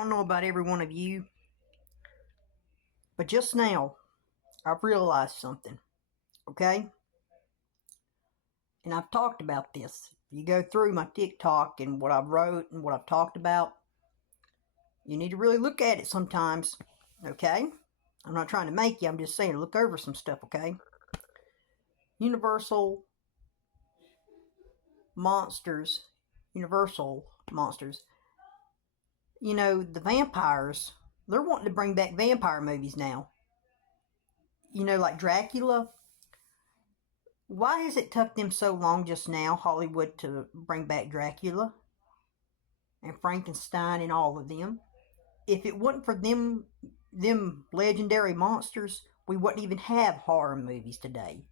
don't know about every one of you, but just now I've realized something, okay? And I've talked about this. If you go through my TikTok and what I've wrote and what I've talked about, you need to really look at it sometimes, okay? I'm not trying to make you, I'm just saying look over some stuff, okay? Universal monsters, you know, the vampires, they're wanting to bring back vampire movies now. You know, like Dracula. Why has it took them so long just now, Hollywood, to bring back Dracula and Frankenstein and all of them? If it wasn't for them legendary monsters, we wouldn't even have horror movies today.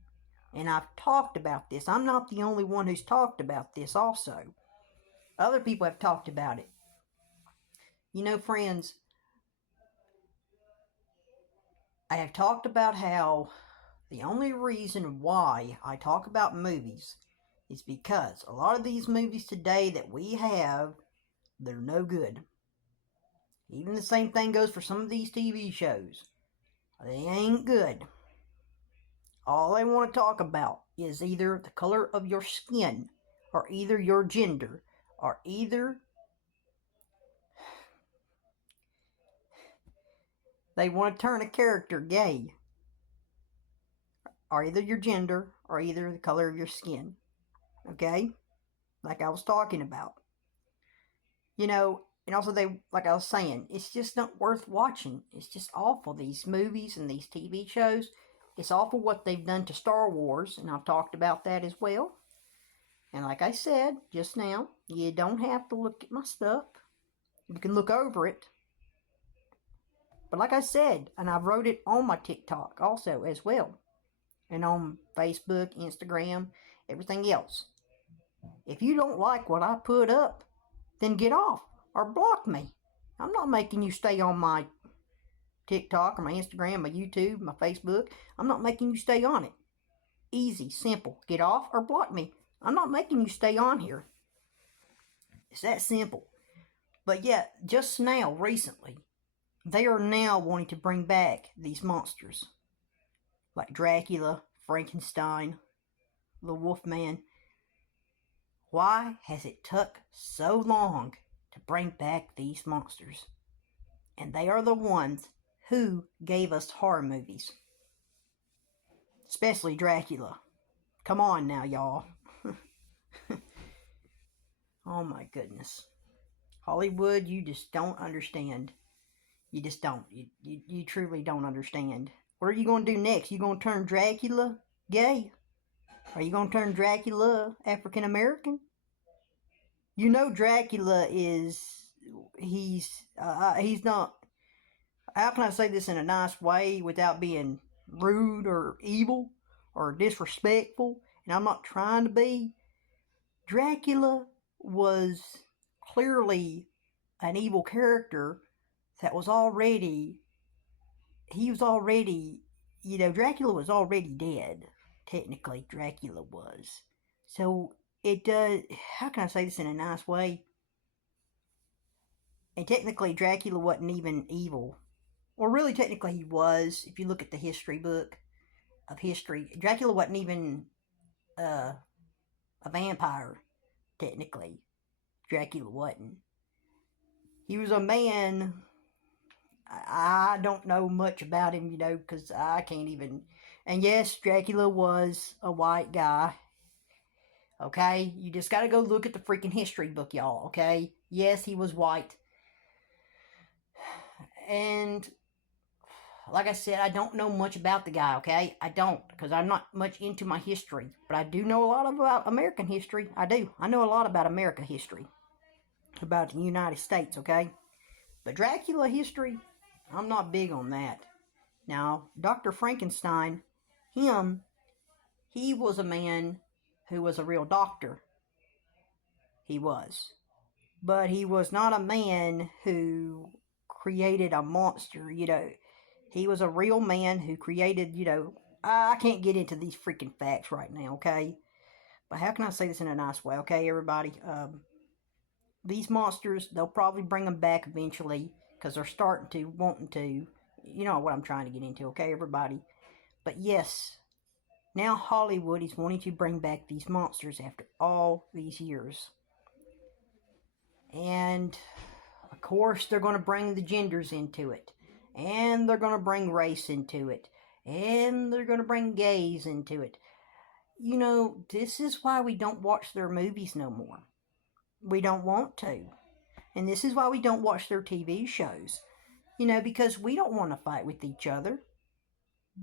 And I've talked about this. I'm not the only one who's talked about this also. Other people have talked about it. You know, friends, I have talked about how the only reason why I talk about movies is because a lot of these movies today that we have, they're no good. Even the same thing goes for some of these TV shows. They ain't good. All they want to talk about is either the color of your skin, or either your gender, or either they want to turn a character gay, or either your gender, or either the color of your skin. Okay? Like I was talking about. You know, and also they, like I was saying, it's just not worth watching. It's just awful. These movies and these TV shows, it's awful what they've done to Star Wars, and I've talked about that as well. And like I said just now, you don't have to look at my stuff. You can look over it. But like I said, and I wrote it on my TikTok also as well. And on Facebook, Instagram, everything else. If you don't like what I put up, then get off or block me. I'm not making you stay on my TikTok or my Instagram, my YouTube, my Facebook. I'm not making you stay on it. Easy, simple. Get off or block me. I'm not making you stay on here. It's that simple. But yet, just now, recently, they are now wanting to bring back these monsters. Like Dracula, Frankenstein, the Wolfman. Why has it took so long to bring back these monsters? And they are the ones who gave us horror movies. Especially Dracula. Come on now, y'all. Oh my goodness. Hollywood, you just don't understand. You just don't. You truly don't understand. What are you going to do next? You going to turn Dracula gay? Are you going to turn Dracula African American? You know Dracula is, he's not, how can I say this in a nice way without being rude or evil or disrespectful? And I'm not trying to be. Dracula was clearly an evil character that was already, Dracula was already dead. Technically, Dracula was. So, it does, how can I say this in a nice way? And technically, Dracula wasn't even evil. Or really, technically, he was. If you look at the history book of history, Dracula wasn't even a vampire, technically. Dracula wasn't. He was a man. I don't know much about him, because I can't even. And yes, Dracula was a white guy. Okay? You just gotta go look at the freaking history book, y'all, okay? Yes, he was white. And like I said, I don't know much about the guy, okay? I don't, because I'm not much into my history. But I do know a lot about American history. I do. I know a lot about America history. About the United States, okay? But Dracula history, I'm not big on that. Now, Dr. Frankenstein, he was a man who was a real doctor. He was. But he was not a man who created a monster, He was a real man who created, I can't get into these freaking facts right now, okay? But how can I say this in a nice way, okay, everybody? these monsters, they'll probably bring them back eventually because they're starting to, wanting to. You know what I'm trying to get into, okay, everybody? But yes, now Hollywood is wanting to bring back these monsters after all these years. And of course, they're going to bring the genders into it. And they're going to bring race into it. And they're going to bring gays into it. You know, this is why we don't watch their movies no more. We don't want to. And this is why we don't watch their TV shows. You know, because we don't want to fight with each other.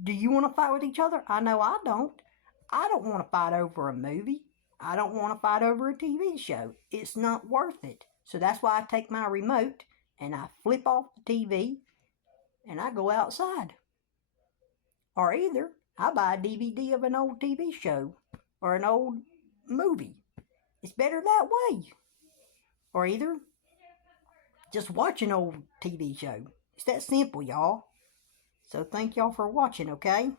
Do you want to fight with each other? I know I don't. I don't want to fight over a movie. I don't want to fight over a TV show. It's not worth it. So that's why I take my remote and I flip off the TV and I go outside. Or either I buy a DVD of an old TV show or an old movie. It's better that way. Or either just watch an old TV show. It's that simple, y'all. So thank y'all for watching, okay?